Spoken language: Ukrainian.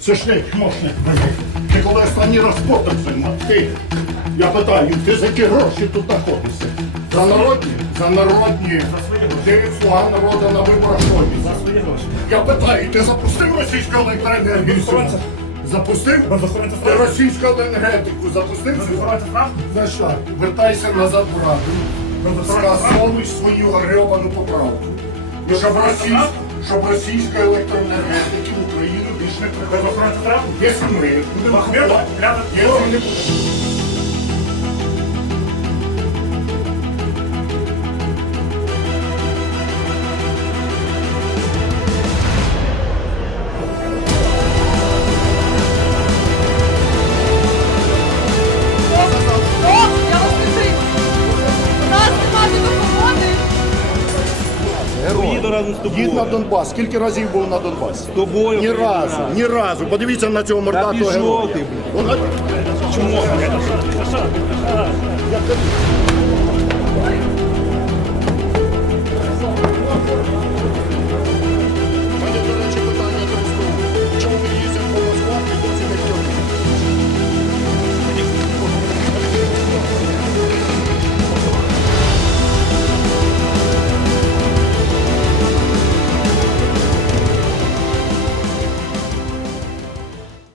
Це ж ти чмошник мене. Ти коли останній раз потався, ти. Я питаю, ти за які гроші тут знаходишся? За народні? За народні. Ти слуга народу на виборах ходить. За свої гроші. Я питаю, ти запустив російську електроенергію? Безохоронця. Запустив? Безохоронця Ти справді. російську енергетику запустив? Безохоронця справді. За що? Вертайся назад в раду. Скасовуй свою гребану поправку. І щоб російська електроенергетика в Україну більш не приходила. Безохоронця справді. Якщо ми будемо Бахмета, рядом. якщо не будемо. Я вас підтримую. У нас немає допомоги. Поїду разом з тобою. Їдь на Донбас. Скільки разів був на Донбасі? З тобою. Ні разу, ні разу. Подивіться на цього мордатого пішов героя. ти, Вона- Чому?